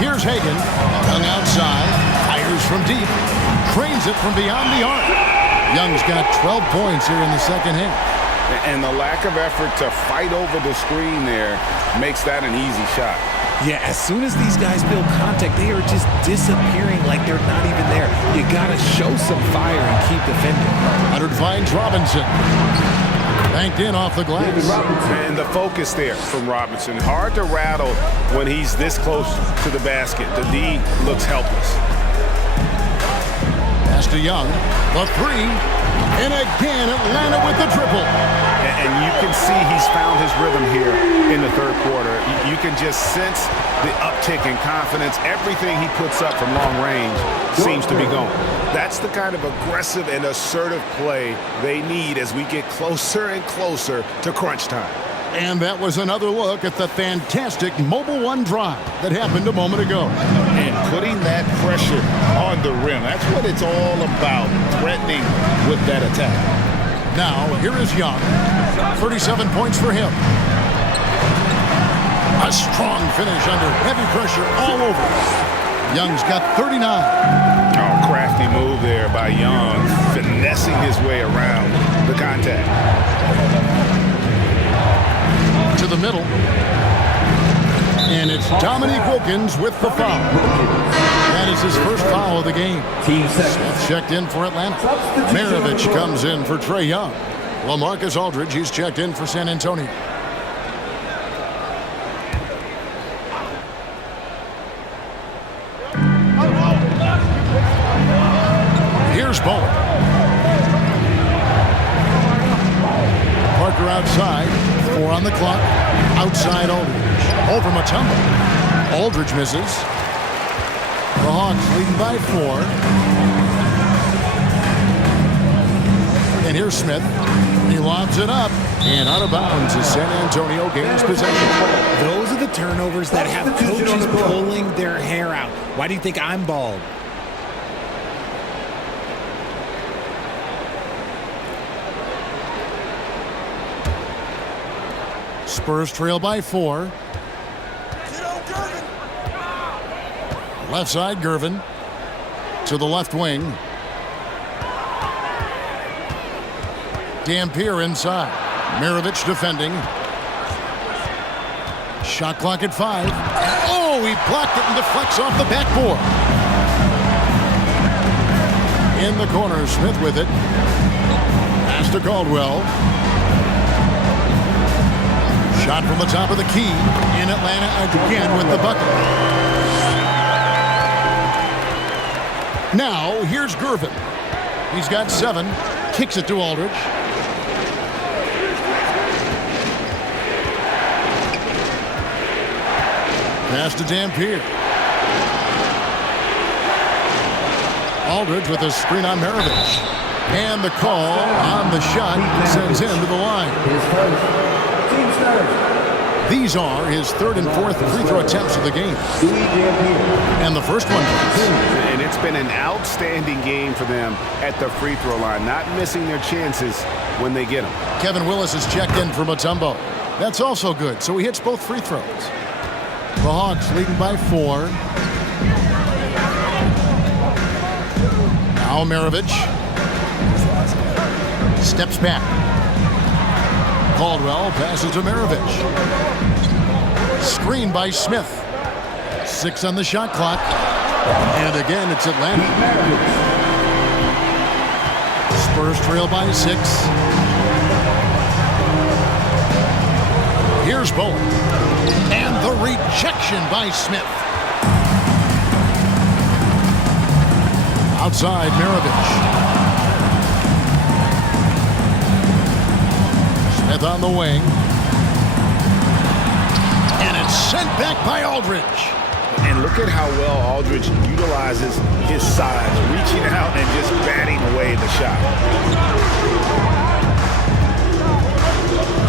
Here's Hagan. Young outside. Fires from deep. Trains it from beyond the arc. Young's got 12 points here in the second half. And the lack of effort to fight over the screen there makes that an easy shot. Yeah, as soon as these guys feel contact, they are just disappearing like they're not even there. You got to show some fire and keep defending. Leonard finds Robinson. Banked in off the glass. And the focus there from Robinson. Hard to rattle when he's this close to the basket. The D looks helpless. Pass to Young. The three. And again, Atlanta with the triple. And you can see he's found his rhythm here in the third quarter. You can just sense the uptick in confidence. Everything he puts up from long range seems to be going. That's the kind of aggressive and assertive play they need as we get closer and closer to crunch time. And that was another look at the fantastic Mobile One drive that happened a moment ago. And putting that pressure on the rim, that's what it's all about, threatening with that attack. Now, here is Young. 37 points for him. A strong finish under heavy pressure all over. Young's got 39. Oh, crafty move there by Young, finessing his way around the contact. To the middle. And it's Dominique Wilkins with the foul. That is his first foul of the game. Smith checked in for Atlanta. Maravich comes in for Trae Young. LaMarcus Aldridge, he's checked in for San Antonio. Here's Bowen. Parker outside. 4 on the clock. Outside Aldridge. Over Mutombo. Aldridge misses. The Hawks leading by 4. And here's Smith. He lobs it up. And out of bounds as San Antonio gains possession. Those are the turnovers that have coaches pulling their hair out. Why do you think I'm bald? Spurs trail by 4. Left side, Gervin. To the left wing. Dampier inside. Maravich defending. Shot clock at 5. Oh, he blocked it and deflects off the backboard. In the corner, Smith with it. Pass to Caldwell. Shot from the top of the key. In Atlanta again with the bucket. Now, here's Gervin. He's got 7. Kicks it to Aldridge. Pass to Dampier. Aldridge with a screen on Maravich. And the call on the shot sends him to the line. These are his 3rd and 4th free throw attempts of the game. And the first one. And it's been an outstanding game for them at the free throw line, not missing their chances when they get them. Kevin Willis is checked in for Mutombo. That's also good, so he hits both free throws. The Hawks leading by 4. Now Maravich steps back. Caldwell passes to Maravich. Screen by Smith. 6 on the shot clock. And again, it's Atlanta. Spurs trail by 6. Here's Bowen. And the rejection by Smith. Outside, Maravich. Smith on the wing. And it's sent back by Aldridge. And look at how well Aldridge utilizes his size, reaching out and just batting away the shot.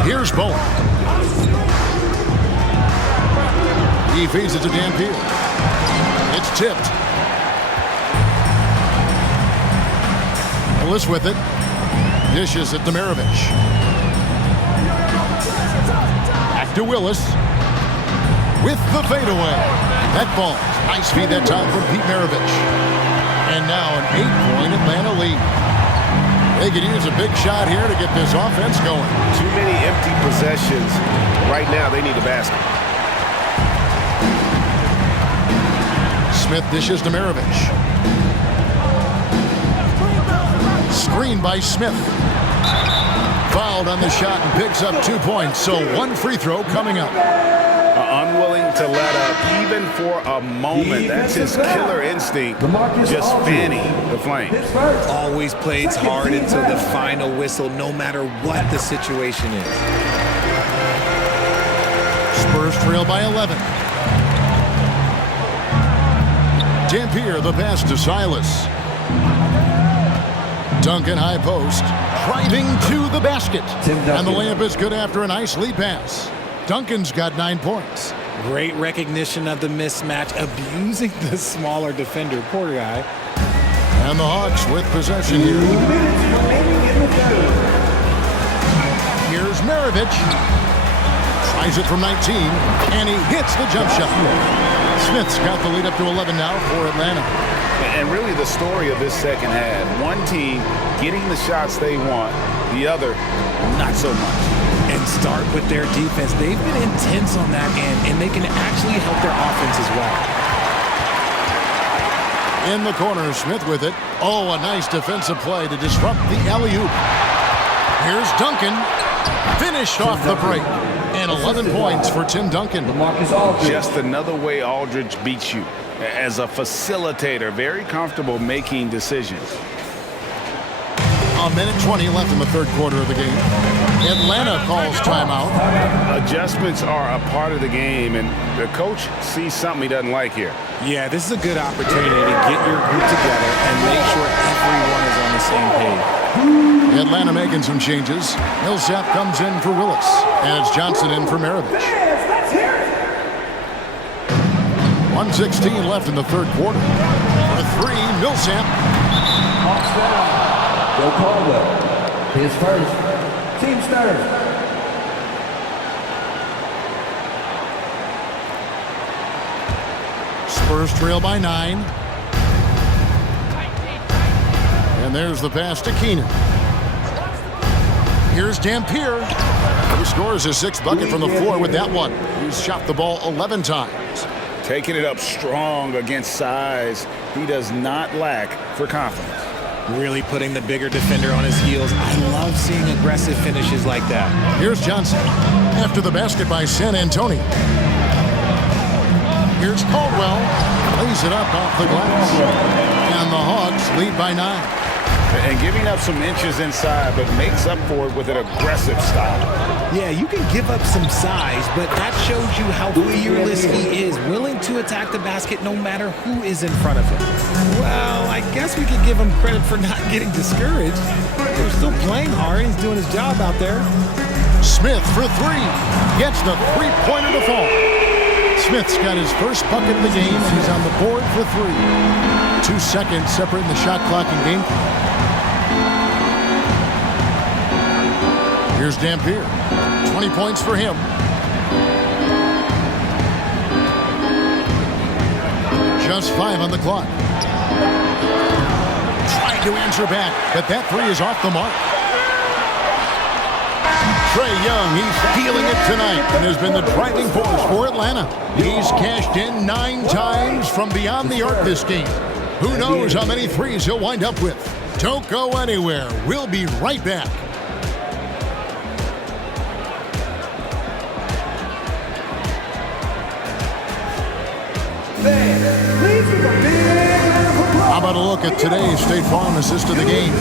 Here's Bowen. He feeds it to Dampier. It's tipped. Willis with it. Dishes it to Maravich. Back to Willis. With the fadeaway. That falls. Nice feed that time from Pete Maravich. And now an 8-point Atlanta lead. They could use a big shot here to get this offense going. Too many empty possessions. Right now, they need a basket. Smith dishes to Maravich. Screen by Smith. Fouled on the shot and picks up 2 points. So one free throw coming up. Unwilling to let up even for a moment. That's his killer instinct. Just fanning the flame. Always plays hard until the final whistle, no matter what the situation is. Spurs trail by 11. Dampier, the pass to Silas. Duncan high post, driving to the basket. And the layup is good after a nice lead pass. Duncan's got 9 points. Great recognition of the mismatch, abusing the smaller defender. Poor guy. And the Hawks with possession here. Here's Maravich. Tries it from 19, and he hits the jump shot. Smith's got the lead up to 11 now for Atlanta. And really the story of this second half. One team getting the shots they want, the other not so much. And start with their defense. They've been intense on that end, and they can actually help their offense as well. In the corner, Smith with it. Oh, a nice defensive play to disrupt the alley-oop. Here's Duncan. Finished off the break. And 11 points for Tim Duncan. Just another way Aldridge beats you. As a facilitator, very comfortable making decisions. A minute 20 left in the third quarter of the game. Atlanta calls timeout. Adjustments are a part of the game, and the coach sees something he doesn't like here. Yeah, this is a good opportunity to get your group together and make sure everyone is on the same page. Atlanta making some changes. Millsap comes in for Willis, and it's Johnson in for Maravich. 1:16 left in the third quarter. For three, Millsap. Hawks down. Go Caldwell. His first. Team starters. Spurs trail by 9. And there's the pass to Keenan. Here's Dampier, who scores his 6th bucket from the floor with that one. He's shot the ball 11 times. Taking it up strong against size. He does not lack for confidence. Really putting the bigger defender on his heels. I love seeing aggressive finishes like that. Here's Johnson after the basket by San Antonio. Here's Caldwell. Lays it up off the glass. And the Hawks lead by 9. And giving up some inches inside, but makes up for it with an aggressive style. Yeah, you can give up some size, but that shows you how fearless he is, willing to attack the basket no matter who is in front of him. Well, I guess we could give him credit for not getting discouraged. They're still playing hard. He's doing his job out there. Smith for 3. Gets the three-pointer to fall. Smith's got his first bucket of the game, and he's on the board for 3. 2 seconds separating the shot clock and game clock. Here's Dampier. 20 points for him. Just 5 on the clock. Trying to answer back, but that 3 is off the mark. Trae Young, he's feeling it tonight and has been the driving force for Atlanta. He's cashed in 9 times from beyond the arc this game. Who knows how many threes he'll wind up with. Don't go anywhere. We'll be right back. How about a look at today's State Farm assist of the game?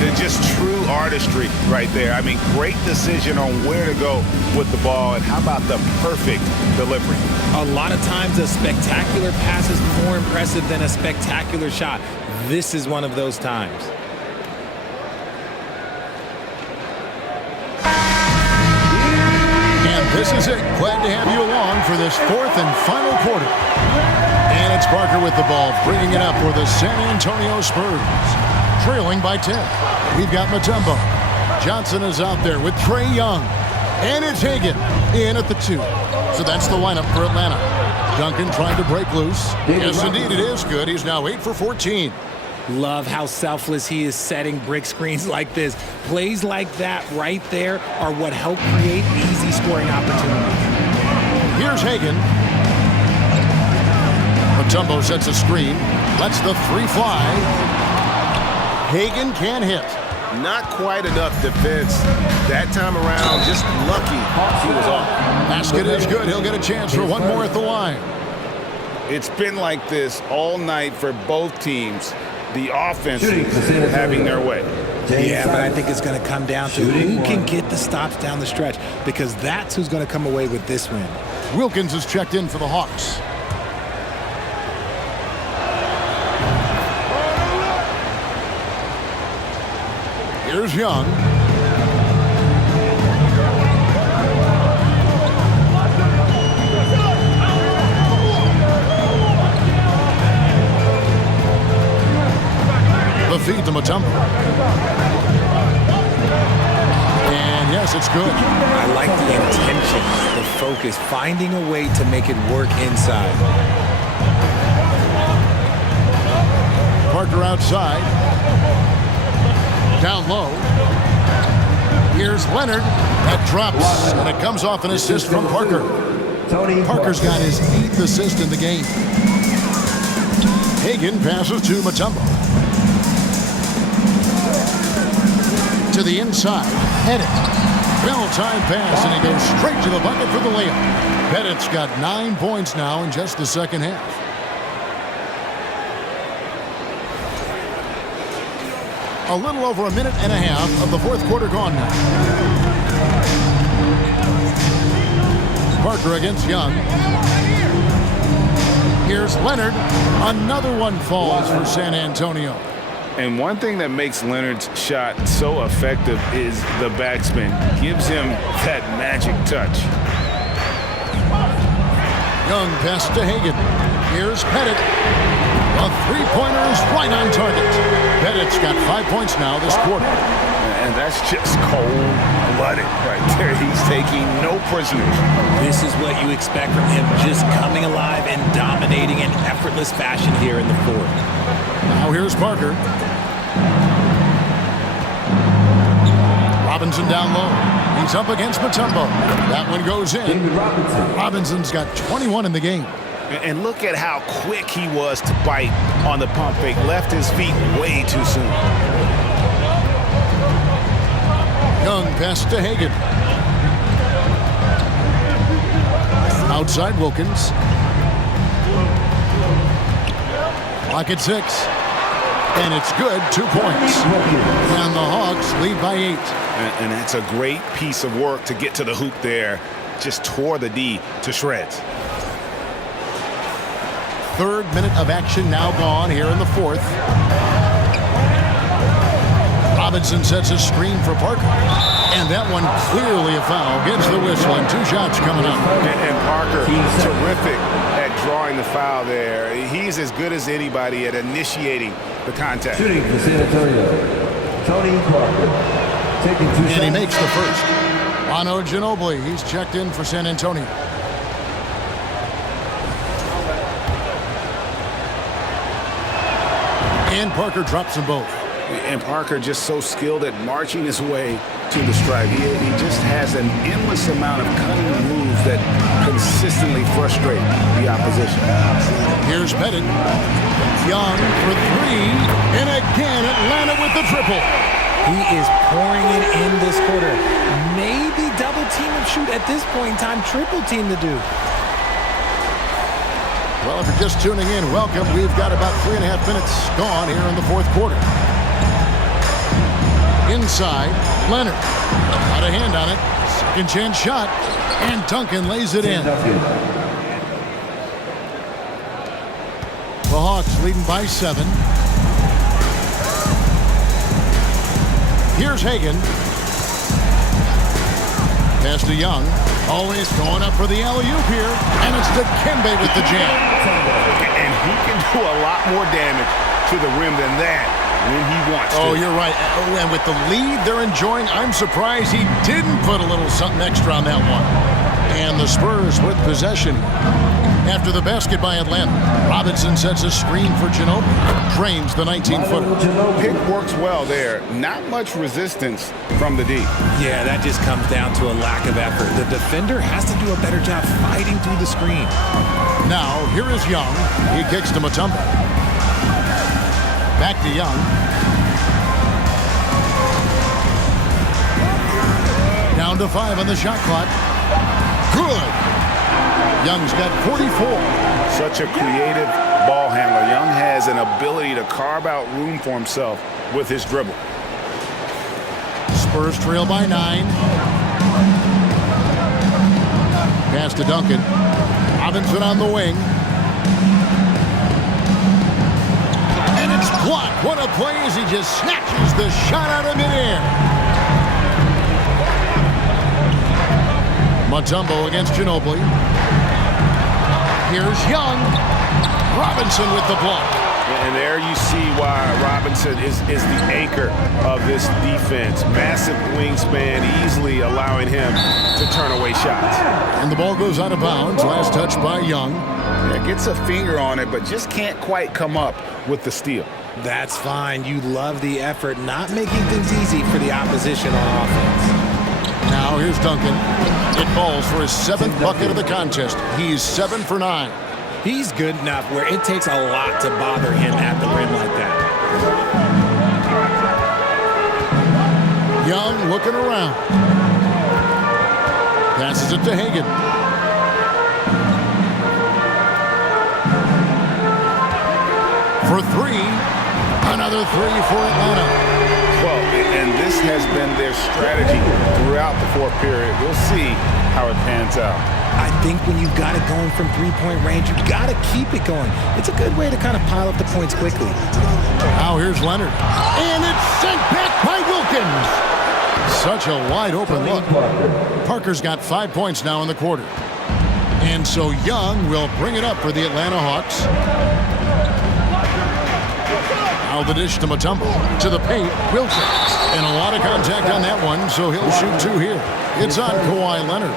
They're just true artistry right there. I mean, great decision on where to go with the ball, and how about the perfect delivery? A lot of times a spectacular pass is more impressive than a spectacular shot. This is one of those times. And this is it. Glad to have you along for this 4th and final quarter. And it's It's Parker with the ball, bringing it up for the San Antonio Spurs. Trailing by 10. We've got Mutombo. Johnson is out there with Trae Young. And it's Hagan in at the 2. So that's the lineup for Atlanta. Duncan trying to break loose. Yes, indeed, it is good. He's now 8 for 14. Love how selfless he is setting brick screens like this. Plays like that right there are what help create easy scoring opportunities. Here's Hagan. Mutombo sets a screen. Lets the 3 fly. Hagan can hit. Not quite enough defense that time around. Just lucky he was off. Basket is good. He'll get a chance for one more at the line. It's been like this all night for both teams. The offense having their way. Yeah, but I think it's going to come down to who can get the stops down the stretch, because that's who's going to come away with this win. Wilkins is checked in for the Hawks. Here's Young. The feed to Mutombo. And yes, it's good. I like the intention, the focus, finding a way to make it work inside. Parker outside. Down low. Here's Leonard. That drops, and it comes off an assist from Parker. Parker's got his 8th assist in the game. Hagan passes to Mutombo. To the inside. Pettit. Well-timed pass, and he goes straight to the bucket for the layup. Pettit's got 9 points now in just the second half. A little over a minute and a half of the fourth quarter gone now. Parker against Young. Here's Leonard. Another one falls for San Antonio. And one thing that makes Leonard's shot so effective is the backspin. Gives him that magic touch. Young pass to Hagan. Here's Pettit. A three-pointer is right on target. Pettit's got 5 points now this quarter. And that's just cold-blooded right there. He's taking no prisoners. This is what you expect from him, just coming alive and dominating in effortless fashion here in the fourth. Now here's Parker. Robinson down low. He's up against Mutombo. That one goes in. Robinson's got 21 in the game. And look at how quick he was to bite on the pump fake. Left his feet way too soon. Young pass to Hagan. Outside Wilkins. Clock at 6. And it's good, 2 points. And the Hawks lead by 8. And that's a great piece of work to get to the hoop there. Just tore the D to shreds. Third minute of action now gone here in the fourth. Robinson sets a screen for Parker. And that one clearly a foul. Gets the whistle and 2 shots coming up. And Parker, terrific at drawing the foul there. He's as good as anybody at initiating the contact. Shooting for San Antonio, Tony Parker. Taking 2 shots. And he makes the first. Ano Ginobili, he's checked in for San Antonio. And Parker drops them both. And Parker just so skilled at marching his way to the stripe. He just has an endless amount of cunning moves that consistently frustrate the opposition. Here's Pettit. Young for 3. And again, Atlanta with the triple. He is pouring it in this quarter. Maybe double team and shoot at this point in time, triple team to do. Well, if you're just tuning in, welcome. We've got about 3.5 minutes gone here in the fourth quarter. Inside, Leonard. Got a hand on it. Second chance shot. And Duncan lays it in. The Hawks leading by 7. Here's Hagan. Pass to Young. Always going up for the alley-oop here, and it's Dikembe with the jam. And he can do a lot more damage to the rim than that when he wants to. Oh, you're right. Oh, and with the lead they're enjoying, I'm surprised he didn't put a little something extra on that one. And the Spurs with possession. After the basket by Atlanta, Robinson sets a screen for Ginobili. Drains the 19-footer. Pick works well there. Not much resistance from the D. Yeah, that just comes down to a lack of effort. The defender has to do a better job fighting through the screen. Now, here is Young. He kicks to Mutombo. Back to Young. Down to 5 on the shot clock. Good. Young's got 44. Such a creative ball handler. Young has an ability to carve out room for himself with his dribble. Spurs trail by 9. Pass to Duncan. Robinson on the wing. And it's blocked. What a play as he just snatches the shot out of midair. Mutombo against Ginobili. Here's Young. Robinson with the block. And there you see why Robinson is the anchor of this defense. Massive wingspan, easily allowing him to turn away shots. And the ball goes out of bounds. Last touch by Young. Yeah, gets a finger on it, but just can't quite come up with the steal. That's fine. You love the effort, not making things easy for the opposition on offense. Now here's Duncan. It falls for his 7th bucket of the contest. He's 7 for 9. He's good enough where it takes a lot to bother him at the rim like that. Young looking around. Passes it to Hagan. For 3. Another 3 for Atlanta. Well, and this has been their strategy throughout the fourth period. We'll see how it pans out. I think when you've got it going from three-point range, you've got to keep it going. It's a good way to kind of pile up the points quickly. Now here's Leonard. And it's sent back by Wilkins. Such a wide open look. Parker's got 5 points now in the quarter. And so Young will bring it up for the Atlanta Hawks. Now the dish to Mutombo. To the paint, Wilkins. And a lot of contact on that one, so he'll shoot 2 here. It's on Kawhi Leonard.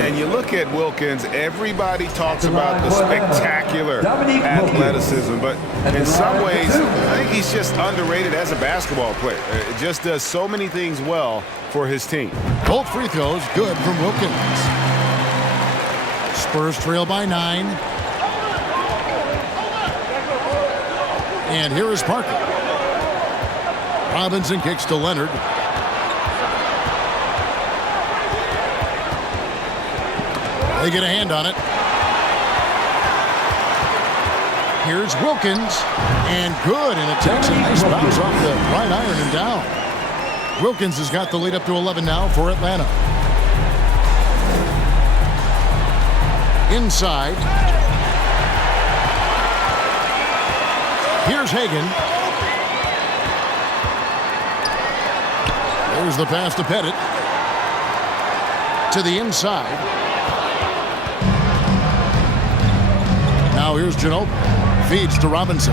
And you look at Wilkins, everybody talks about the spectacular athleticism, but in some ways, I think he's just underrated as a basketball player. It just does so many things well for his team. Both free throws good from Wilkins. Spurs trail by 9. And here is Parker. Robinson kicks to Leonard. They get a hand on it. Here's Wilkins. And good. And it takes a nice bounce off the right iron and down. Wilkins has got the lead up to 11 now for Atlanta. Inside. Here's Hagan. There's the pass to Pettit. To the inside. Now here's Ginobili. Feeds to Robinson.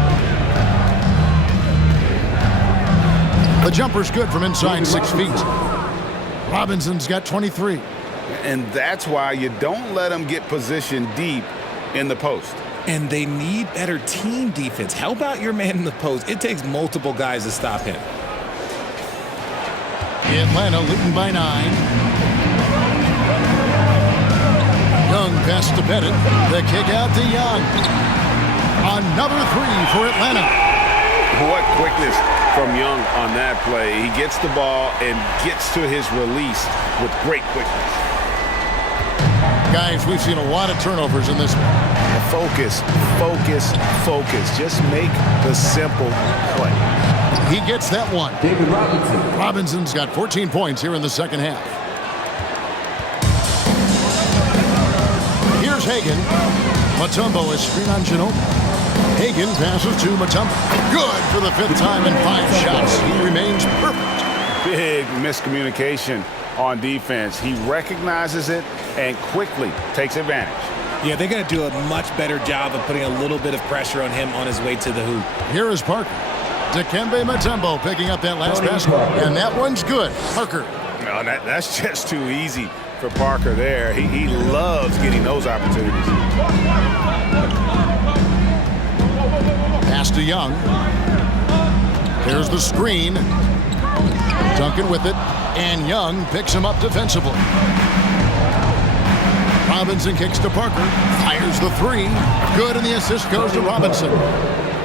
The jumper's good from inside 6 feet. Robinson's got 23. And that's why you don't let them get positioned deep in the post. And they need better team defense. Help out your man in the post. It takes multiple guys to stop him. Atlanta leading by 9. Young pass to Pettit. The kick out to Young. Another 3 for Atlanta. What quickness from Young on that play. He gets the ball and gets to his release with great quickness. Guys, we've seen a lot of turnovers in this one. Focus, focus, focus. Just make the simple play. He gets that one. David Robinson. Robinson's got 14 points here in the second half. Here's Hagan. Mutombo is screen on Ginobili. Hagan passes to Mutombo. Good for the 5th time in 5 shots. He remains perfect. big miscommunication on defense. He recognizes it and quickly takes advantage. Yeah, they're going to do a much better job of putting a little bit of pressure on him on his way to the hoop. Here is Parker. Dikembe Mutombo picking up that last basket, and that one's good. Parker. No, that's just too easy for Parker there. He loves getting those opportunities. Pass to Young. There's the screen. Duncan with it, and Young picks him up defensively. Robinson kicks to Parker, fires the three. Good, and the assist goes to Robinson.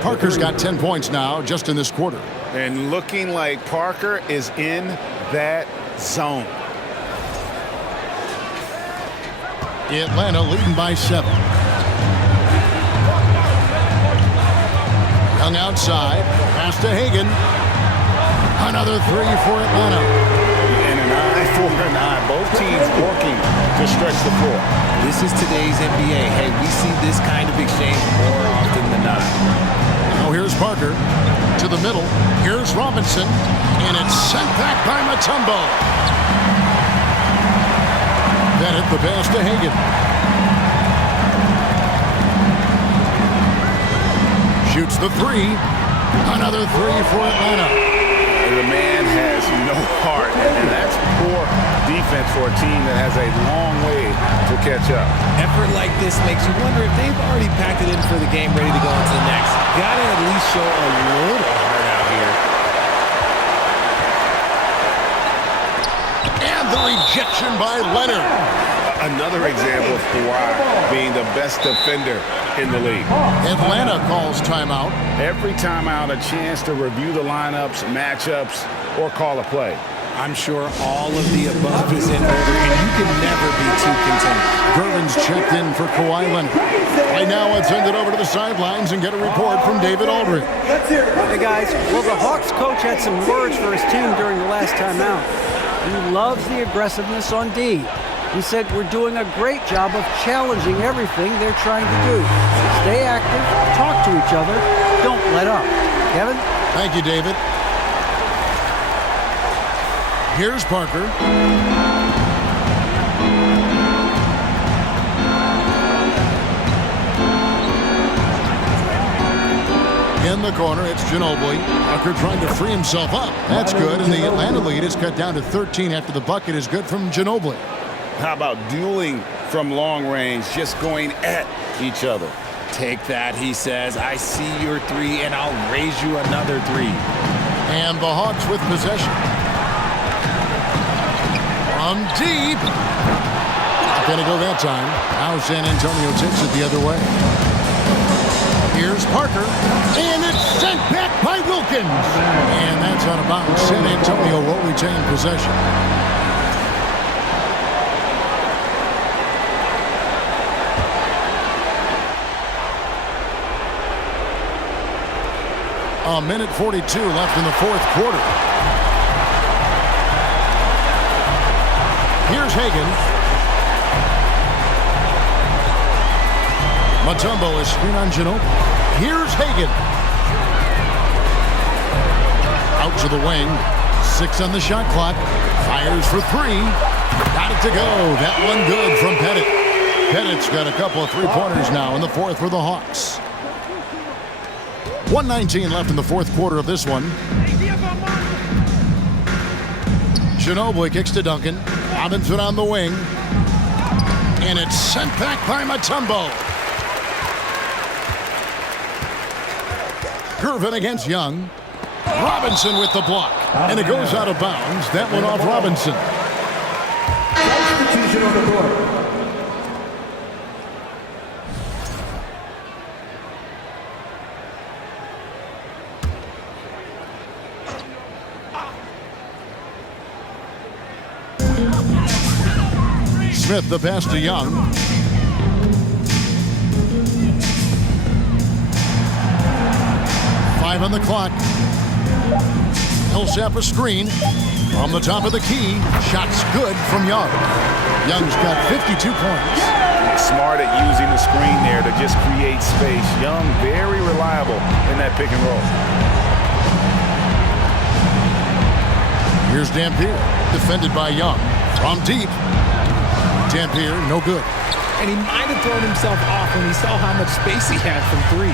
Parker's got 10 points now just in this quarter. And looking like Parker is in that zone. Atlanta leading by 7. Young outside, pass to Hagan. Another three for Atlanta. And an eye for an eye. Both teams working to stretch the floor. This is today's NBA. Hey, we see this kind of exchange more often than not. Now here's Parker to the middle. Here's Robinson, and it's sent back by Mutombo. Bennett the pass to Hagan. Shoots the three. Another three for Atlanta. The man has no heart, and that's poor defense for a team that has a long way to catch up. Effort like this makes you wonder if they've already packed it in for the game, ready to go into the next. Gotta at least show a little heart out here. And the rejection by Leonard. Another example of Kawhi being the best defender in the league. Atlanta calls timeout. Every timeout, a chance to review the lineups, matchups, or call a play. I'm sure all of the above is in order, and you can never be too content. Gervin's checked in for Kawhi Leonard. Right now, let's send it over to the sidelines and get a report from David Aldridge. Hey, guys. Well, the Hawks coach had some words for his team during the last timeout. He loves the aggressiveness on D. He said, we're doing a great job of challenging everything they're trying to do. Stay active, talk to each other, don't let up. Kevin? Thank you, David. Here's Parker. In the corner, it's Ginobili. Parker trying to free himself up. That's good, and the Atlanta lead is cut down to 13 after the bucket is good from Ginobili. How about dueling from long range, just going at each other? Take that, he says. I see your three, and I'll raise you another three. And the Hawks with possession. From deep. Not going to go that time. Now San Antonio takes it the other way. Here's Parker. And it's sent back by Wilkins. And that's out of bounds. San Antonio will retain possession. A minute 42 left in the fourth quarter. Here's Hagan. Mutombo is screen on Ginobili. Here's Hagan. Out to the wing. 6 on the shot clock. Fires for 3. Got it to go. That one good from Pettit. Pettit's got a couple of three-pointers now in the fourth for the Hawks. 1:19 left in the fourth quarter of this one. Ginobili kicks to Duncan. Robinson on the wing. And it's sent back by Mutombo. Gervin against Young. Robinson with the block. And it goes out of bounds. That one off Robinson. Substitution on the court. Smith the pass to Young. Five on the clock. Millsap a screen. From the top of the key. Shots good from Young. Young's got 52 points. Smart at using the screen there to just create space. Young, very reliable in that pick and roll. Here's Dampier, defended by Young. From deep. Dampier, no good. And he might have thrown himself off when he saw how much space he had from three.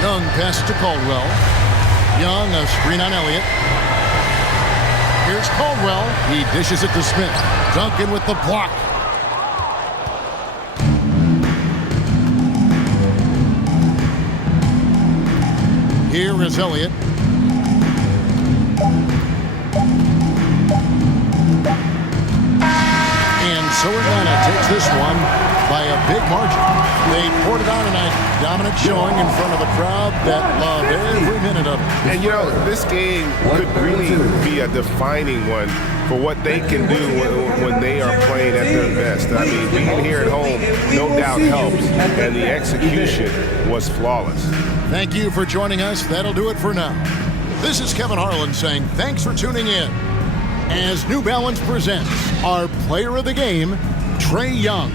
Young passes to Caldwell. Young, a screen on Elliott. Here's Caldwell. He dishes it to Smith. Duncan with the block. Here is Elliott. And so Atlanta takes this one by a big margin. They poured it on tonight. Dominant showing in front of a crowd that loved every minute of it. And, you know, this game could really be a defining one for what they can do when they are playing at their best. I mean, being here at home no doubt helps, and the execution was flawless. Thank you for joining us. That'll do it for now. This is Kevin Harlan saying thanks for tuning in as New Balance presents our player of the game, Trae Young.